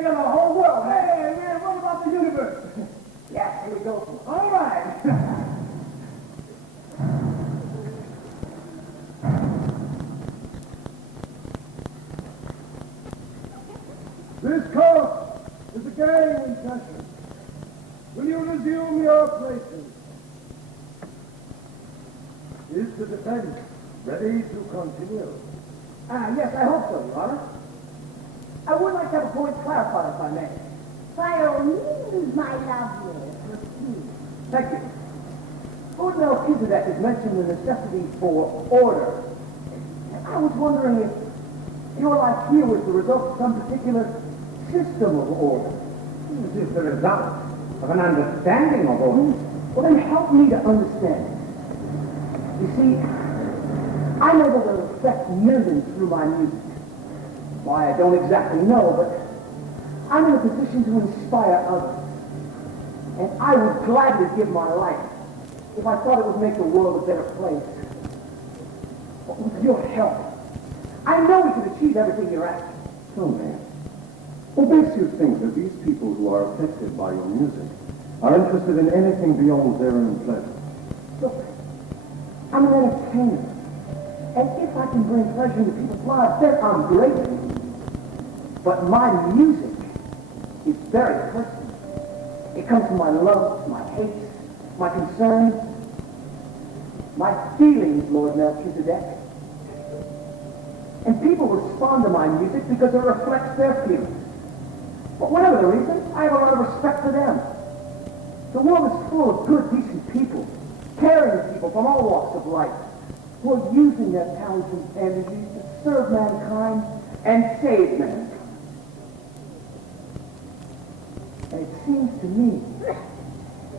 bigger than the whole world. Hey, man, what about the universe? Yeah, here we go. All right. This coast is a gang in session. Will you resume your places? Is the defense ready to continue? Yes, I hope so, Your Honor. I would like to have a point clarified, if I may. By all means, my lovely. Proceed. Thank you. Lord Melchizedek has mentioned the necessity for order. I was wondering if your life here was the result of some particular system of order. This is the result of an understanding of order. Well, then help me to understand. You see, I'm able to affect millions through my music. Why, I don't exactly know, but I'm in a position to inspire others. And I would gladly give my life if I thought it would make the world a better place. But with your help, I know we can achieve everything you're asking. So, man, what makes you think that these people who are affected by your music are interested in anything beyond their own pleasure? Look, I'm an entertainer. And if I can bring pleasure into people's lives, then I'm great. But my music is very personal. It comes from my loves, my hates, my concerns, my feelings, Lord Melchizedek. And people respond to my music because it reflects their feelings. But whatever the reason, I have a lot of respect for them. The world is full of good, decent people, caring people from all walks of life, who are using their talents and energies to serve mankind and save mankind. And it seems to me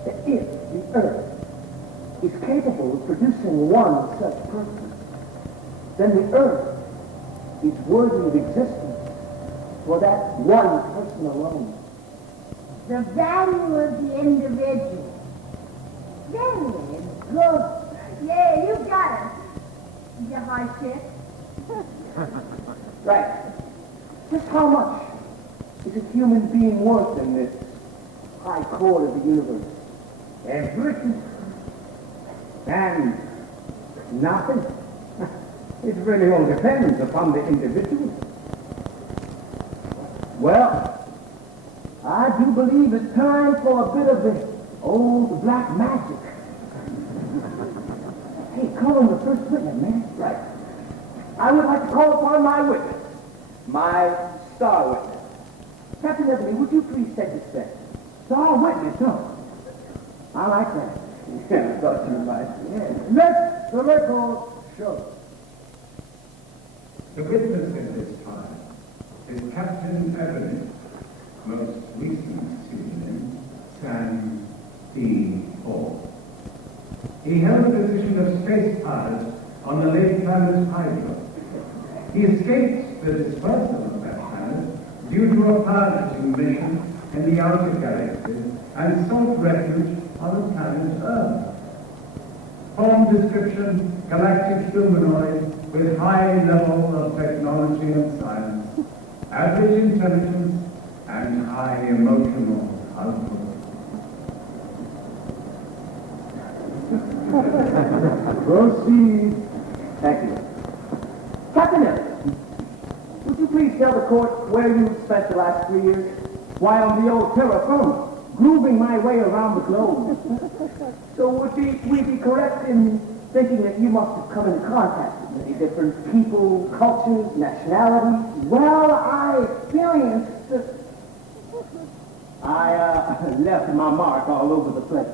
that if the earth is capable of producing one such person, then the earth is worthy of existence for that one person alone. The value of the individual. Very good. Yeah, you got it. You high chick. Right. Just how much is a human being worth in this high court of the universe? Everything. And nothing. It really all depends upon the individual. Well, I do believe it's time for a bit of the old black magic. Hey, call on the first witness, man. Right. I would like to call upon my witness, my star witness. Captain Ebony, would you please take the stand? Star witness, huh? I like that. Yeah, I thought you might. Yeah. Let the record show. The witness at this time is Captain Ebony, most recent pseudonym, Sam P. Hall. He held the position of space pilot on the late planet Hydra. He escaped the dispersal of that planet due to a piloting mission in the outer galaxy and sought refuge on the planet Earth. Form description, galactic humanoid with high level of technology and science, average intelligence, and high emotional output. Proceed. Thank you. Captain Evans, would you please tell the court where you spent the last 3 years? Why, on the old terra firma, grooving my way around the globe. So would we be correct in thinking that you must have come into contact with many different people, cultures, nationalities? Well, I experienced... I left my mark all over the place.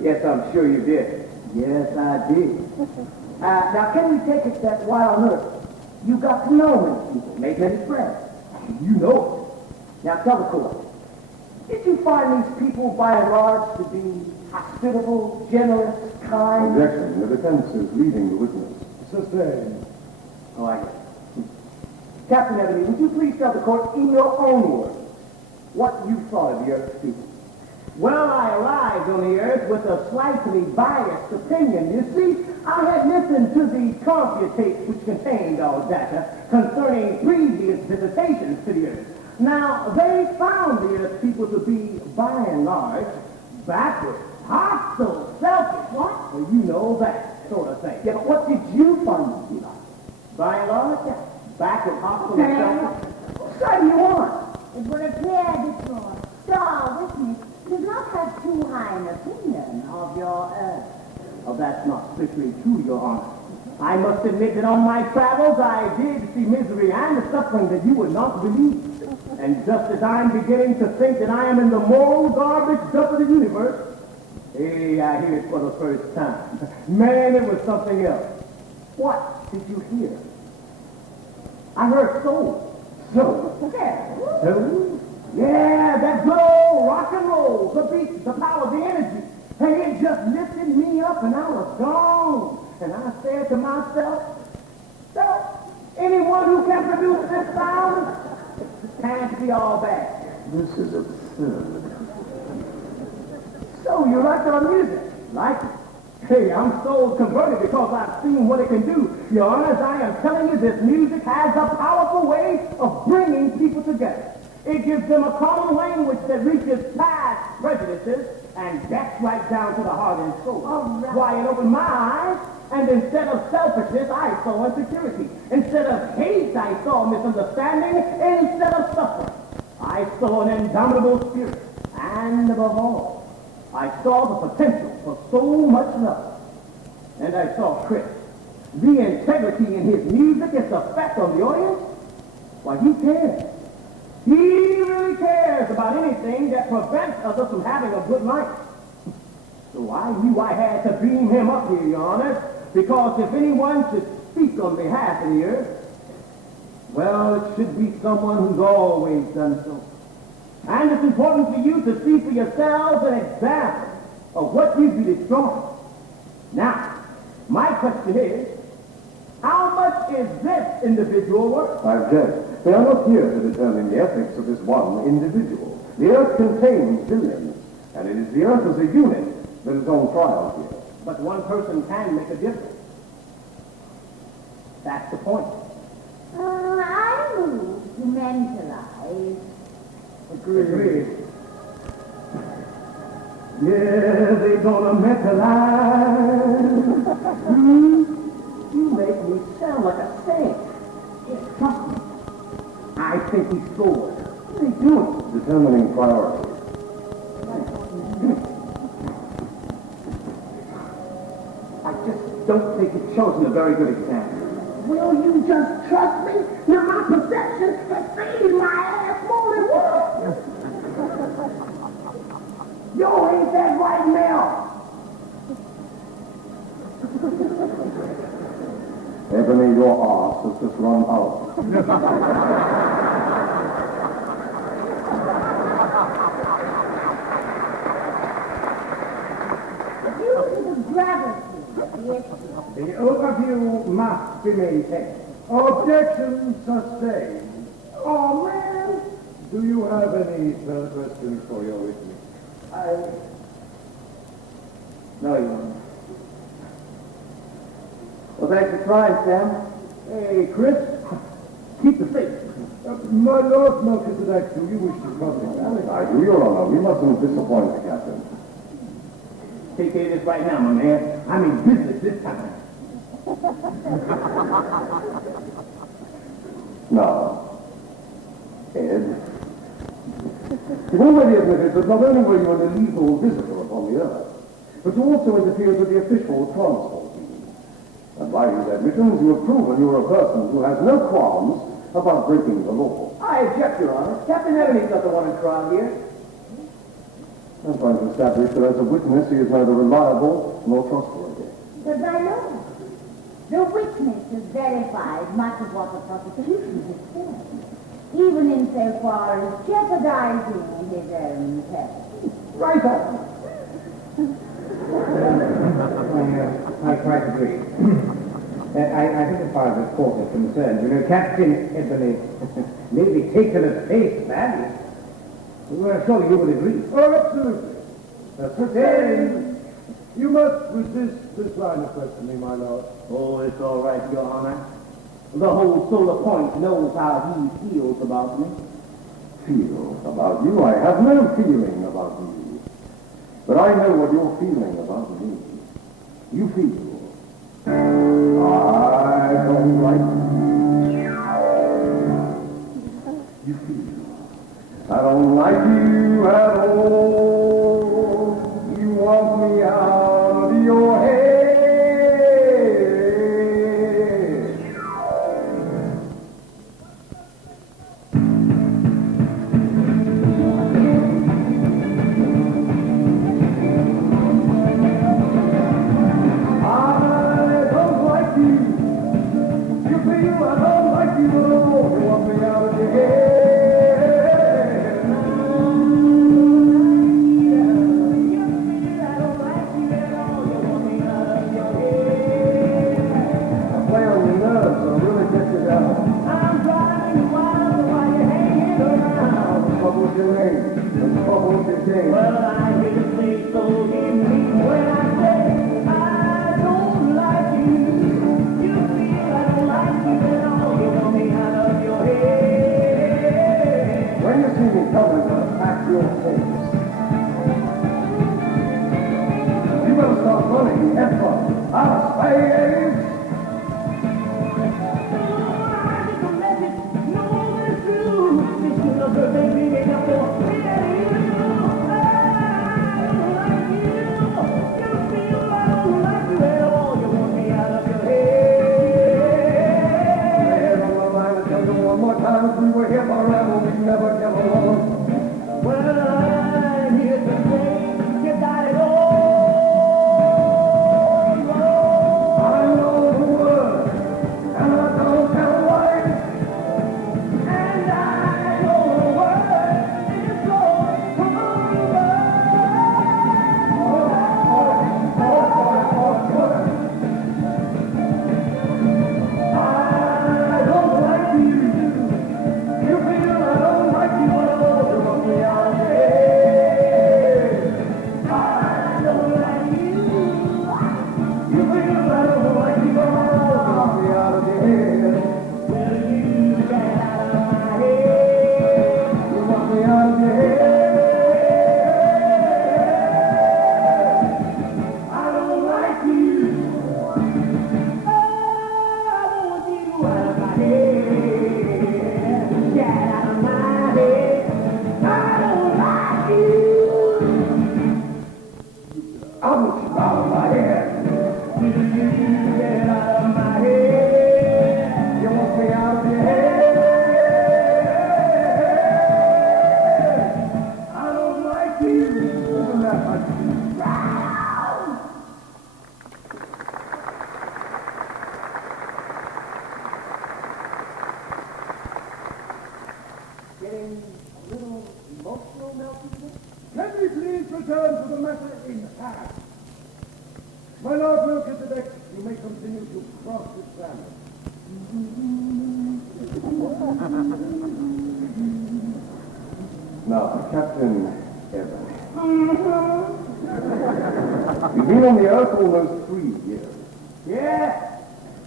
Yes, I'm sure you did. Yes, I did. Now, can we take it that while on Earth, you got to know many people, made many friends? You know Now, tell the court, did you find these people, by and large, to be hospitable, generous, kind? Objection. The defense is leading the witness. Sustained. Oh, I get it. Captain Ebony, would you please tell the court, in your own words, what you thought of the Earth's people? Well, I arrived on the Earth with a slightly biased opinion. You see, I had listened to the computapes which contained all data concerning previous visitations to the Earth. Now, they found the Earth people to be, by and large, backward, hostile, selfish. What? Well, you know that sort of thing. Yeah, but what did you find them to be like? By and large, yeah. Backward, hostile, and selfish. What side do you want? It would appear that your star witness does not have too high an opinion of your Earth. Oh, that's not strictly true, Your Honor. I must admit that on my travels I did see misery and the suffering that you would not believe. And just as I'm beginning to think that I am in the moral garbage dump of the universe, hey, I hear it for the first time. Man, it was something else. What did you hear? I heard soul. Soul? Yeah. Soul? Yeah, that good old rock and roll, the beat, the power, the energy. Hey, it just lifted me up and I was gone. And I said to myself, so, anyone who can produce this sound can't be all bad. This is absurd. So you like our music? Like it? Hey, I'm so converted because I've seen what it can do. Your Honor, as I am telling you, this music has a powerful way of bringing people together. It gives them a common language that reaches past prejudices and gets right down to the heart and soul. Right. Why, it opened my eyes, and instead of selfishness, I saw insecurity. Instead of hate, I saw misunderstanding. Instead of suffering, I saw an indomitable spirit. And above all, I saw the potential for so much love. And I saw Chris, the integrity in his music, its effect on the audience. Why, he cares. He really cares about anything that prevents others from having a good life. So I knew I had to beam him up here, Your Honor, because if anyone should speak on behalf of the Earth, well, it should be someone who's always done so. And it's important for you to see for yourselves an example of what you'd be destroying. Now, my question is, how much is this individual worth? I object. We are not here to determine the ethics of this one individual. The Earth contains billions, and it is the Earth as a unit that is on trial here. But one person can make a difference. That's the point. I move to mentalize. Agreed. Yeah, they gonna mentalize. You make me sound like a saint. Just trust me. I think he scored. What are they doing? Determining priorities. I just don't think you've chosen a very good example. Will you just trust me? Now my perception has faded my ass more than once. Yo, ain't that right, Mel? Ebony, your arse has just run out. Due to the gravity of the issue, The overview must be maintained. Objection sustained. Oh, man. Do you have any further questions for your witness? No, you don't. Well, thanks for trying, Sam. Hey, Chris, keep the faith. My Lord Melchizedek, do you wish to comment? I do, Your Honor. We mustn't disappoint the captain. Take care of this right now, my man. I'm in business this time. Now, Ed, you've already admitted that not only were you an illegal visitor upon the Earth, but you also interfered with the official transport team. And by these admissions, you have proven you are a person who has no qualms about breaking the law. I object, Your Honor. Captain Ebony's not the one in trial here. I'm trying to establish that as a witness, he is neither reliable nor trustworthy. because I know the witness has verified much of what the prosecution has said, even insofar as jeopardizing his own purpose. Right on. I quite agree. I think as far as the court is concerned, you know, Captain Ebony may be taken at face value. Well, so you would agree. Oh, absolutely. Sustained. You must resist this line of questioning, my lord. Oh, it's all right, Your Honor. The whole Solar Point knows how he feels about me. feel about you. I have no feeling about you. But I know what you're feeling about me. You feel, I don't like you. You feel, I don't like you at all. You want me out of your head. Can we please return to the matter in hand? My Lord Melchisedic, you may continue to cross-examine. Now, Captain Ebony. You've been on the Earth almost 3 years. Yeah,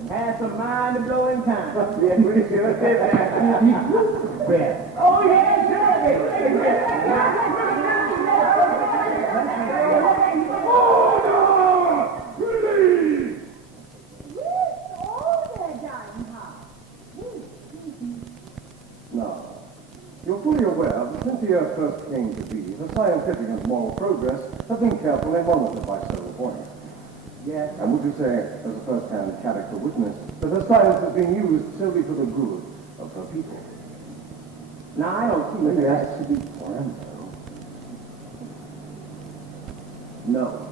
had some mind-blowing time. Yeah, pretty sure. Oh, yeah, sure. Now, you're fully aware that since the Earth first came to be, the scientific and moral progress have been carefully monitored by solar points. Yes. And would you say, as a first-hand character witness, that her science has been used solely for the good of her people? Now, I don't see Maybe that. that's to be planned, though. No.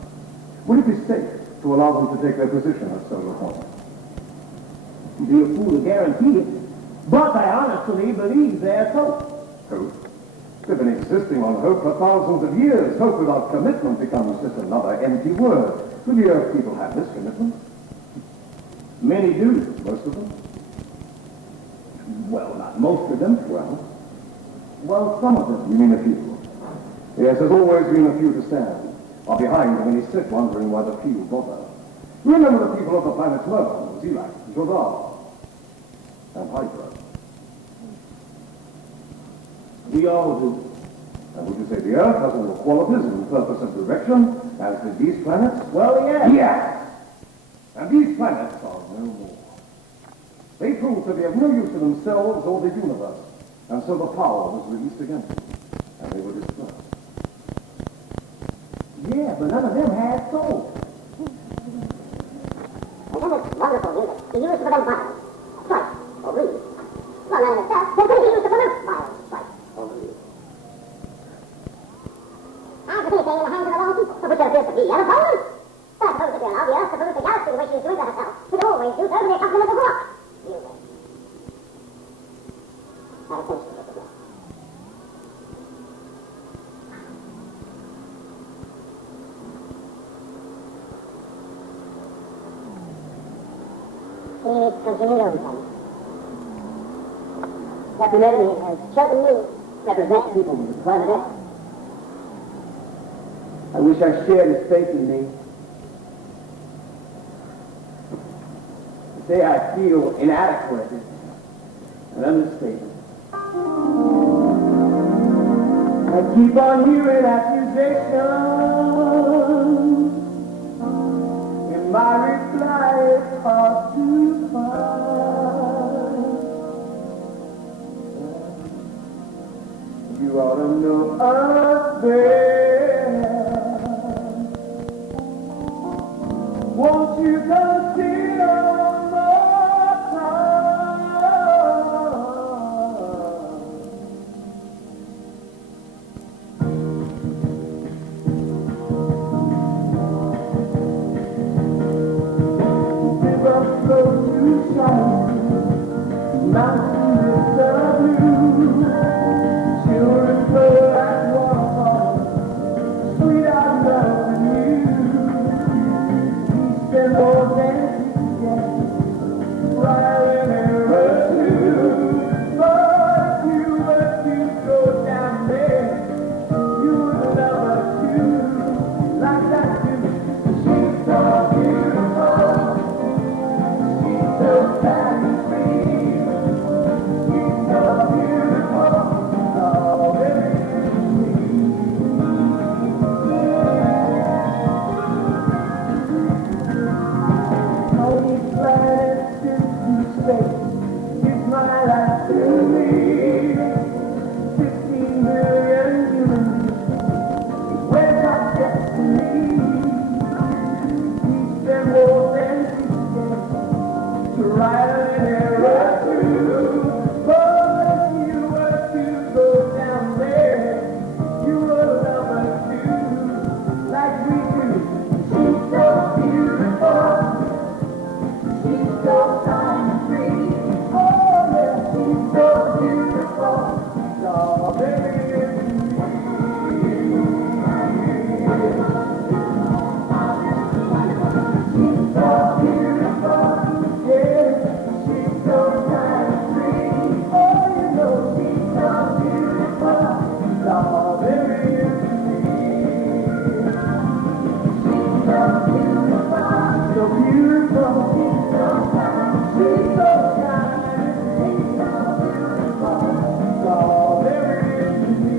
Would it be safe to allow them to take their position at solar point? Be a fool to guarantee it. But I honestly believe they're so. Hope? They've been existing on hope for thousands of years. Hope without commitment becomes just another empty word. Do the Earth people have this commitment? Many do. Most of them? Well, not most of them. Well, some of them. You mean a few? Yes, there's always been a few to stand, or behind them when you sit wondering why the few bother. You remember the people of the planets Morgua, Dilys, Trigon, and Hydra. We all do. And would you say the Earth has all the qualities and purpose and direction, as did these planets? Well, yes. Yes! And these planets are no more. They proved to be of no use to themselves or the universe, and so the power was released against them, and they were destroyed. Yeah, but none of them had souls. And that is wonderful music. The use for them violence. Strike or bleed. Well, none of itself. Then could be used to promote violence. Strike or bleed. As the thing in the hands of the wrong people, which there appears to be an opponent. But I suppose if you allow the Earth to pollute the galaxy the way she is doing to herself, it always do so to the accompaniment of what? Music. I have finished with this now. Please continue on, then. Captain Ebony has chosen me to represent people with the planet Earth. I wish I shared his faith in me. To say I feel inadequate is an understatement. I keep on hearing accusations. In my reply, it's hard to find. You ought to know us better. Won't you consider more time? Rivers flow to shine, mountains are blue, children flow like waterfalls, sweet I love you. Spend more than you get, riding and running. But if you go down there, you would love her too, like I do. She's so beautiful, she's so kind and free. She's so beautiful, all there is to me. Only planets into space is my life to me. 15 million human beings is where my destiny. We spend more than 6 days to ride an era through. But if you were to go down there, you will love her too, like we do. She's so beautiful. She's so kind and free. Oh, yeah, she's so beautiful. She's all there is to me. She's so beautiful. Yeah, she's so kind and free. Oh, you know she's so beautiful. She's all there is to me. She's so beautiful. So beautiful. She's so kind. She's so kind. She's so beautiful. She's all there is to me.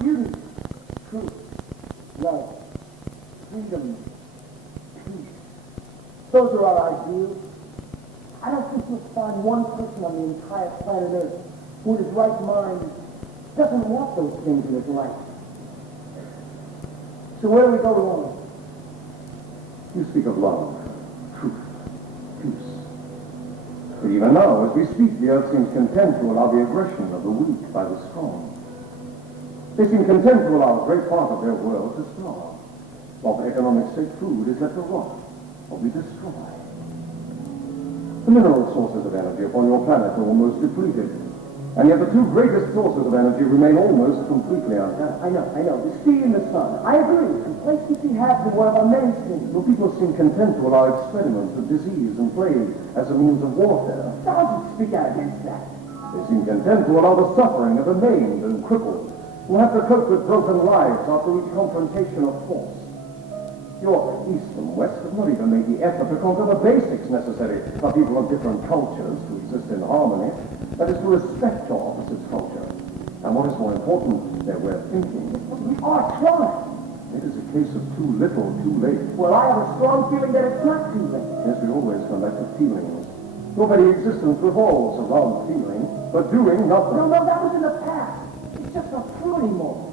Beauty, truth, love, freedom, peace. Those are our ideals. I don't think you'll find one person on the entire planet Earth who in his right mind doesn't want those things in his life. So where do we go wrong? You speak of love, truth, peace. But even now, as we speak, the Earth seems content to allow the aggression of the weak by the strong. They seem content to allow a great part of their world to starve, while for economic sake food is left to rot or be destroyed. The mineral sources of energy upon your planet are almost depleted. And yet the two greatest sources of energy remain almost completely untapped. I know. The sea and the sun. I agree. Complacency has been one of our main sins. But people seem content to allow experiments with disease and plague as a means of warfare. Thousands speak out against that. They seem content to allow the suffering of the maimed and crippled, who have to cope with broken lives after each confrontation of force. Your East and West have not even made the effort to conquer the basics necessary for people of different cultures to exist in harmony. That is, to respect your opposite's culture. And what is more important, their way of thinking. We are trying. It is a case of too little, too late. Well, I have a strong feeling that it's not too late. Yes, we always come back to feelings. Your very existence revolves around feeling, but doing nothing. No, that was in the past. It's just not true anymore.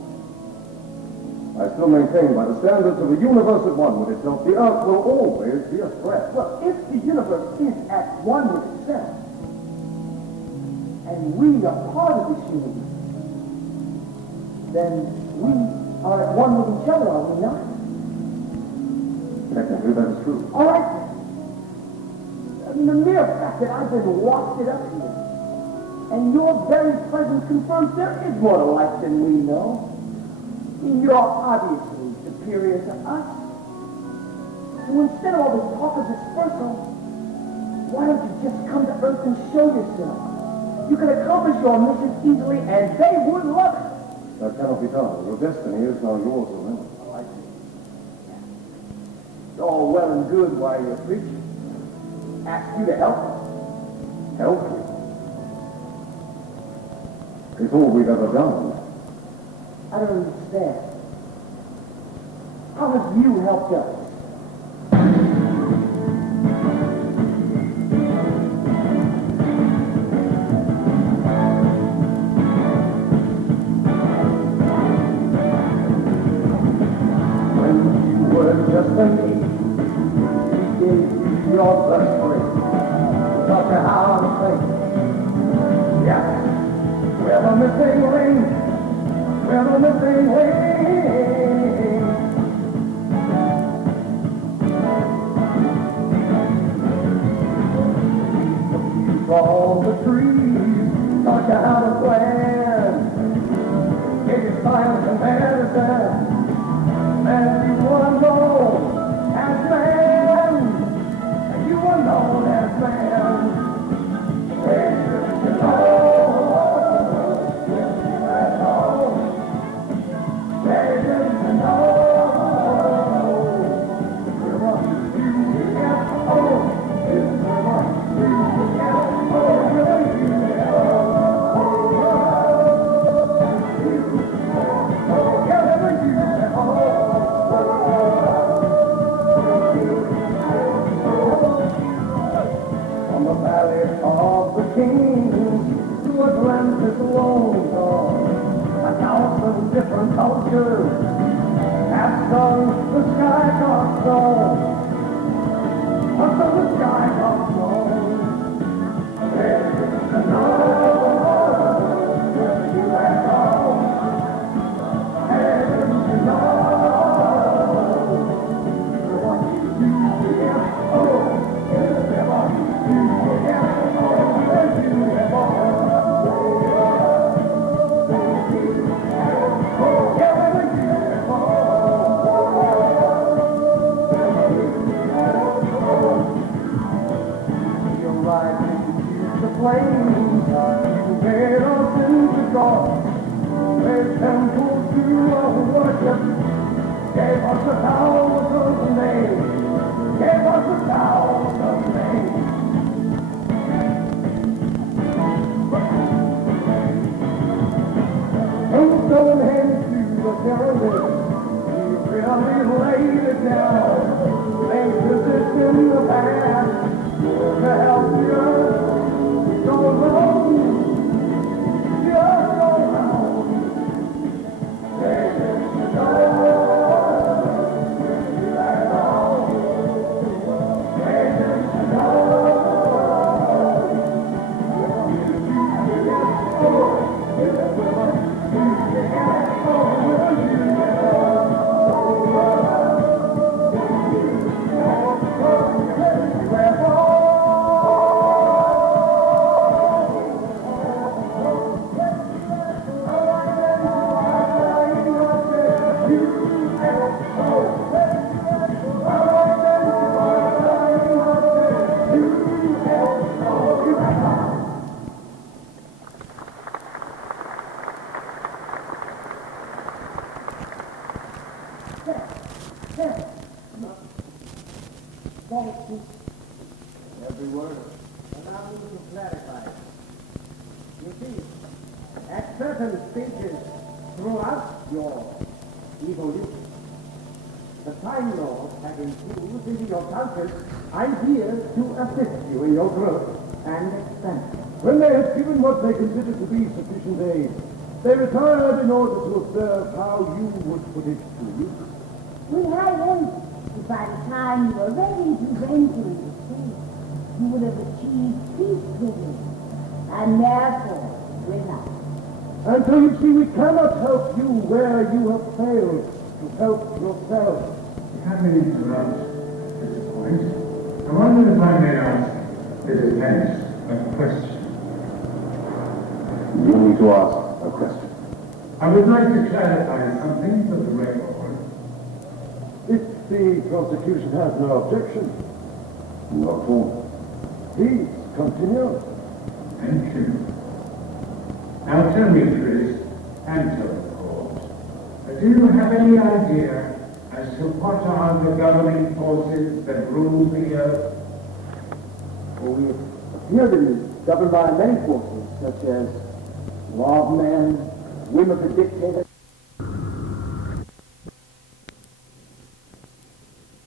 I still maintain, by the standards of a universe at one with itself, the Earth will always be a threat. Well, if the universe is at one with itself, and we are part of this universe, then we are at one with each other, are we not? Technically, that is true. All right, then. I mean, the mere fact that I've been wafted up here, and your very presence confirms there is more to life than we know. You're obviously superior to us. So instead of all this talk of dispersal, why don't you just come to Earth and show yourself? You can accomplish your mission easily, and they would love it. That cannot be done. Your destiny is now yours alone. Oh, I see. It's all well and good while you're preaching. Ask you to help us. Help you? It's all we've ever done. I don't understand. How have you helped us? When you were just a baby, we gave you your first break. Taught you how to play. Yes, we're the missing link. We're the missing link. You saw the trees, taught you how to plan. Gave you science and medicine, and you were known as man. And you were known as man. Where should you know? Different cultures have sung the sky god song. Have sung the sky god song. There's the north, where you have gone. And you know what you do here. Oh, it's what you do here. Oh, where you have gone. Flames, you made us into gods, made temples to our worship, gave us the powers of the name, gave us the powers of the name. From Stonehenge to the pyramids, we really laid it down, made position the past to help the earth. Go around, just go around. There is no, there Derricks. Every word. Allow me to clarify. You see, at certain stages throughout your evolution, the Time Lord has infused into your conscience ideas to assist you in your growth and expansion. When they had given what they considered to be sufficient aid, they retired in order to observe how you would put it to use. We had hoped that by the time you were ready to venture into space, you would have achieved peace with him, and therefore with us. And so you see, we cannot help you where you have failed to help yourself. If I may interrupt at this point, I wonder if I may ask the defense a question. You need to ask a question. I would like to clarify something for the record. If the prosecution has no objection, Not at all. please continue. Thank you. Now tell me, Chris, and tell the court, do you have any idea as to what are the governing forces that rule the earth? Well, we appear to be governed by many forces, such as law of man, whim of the dictator,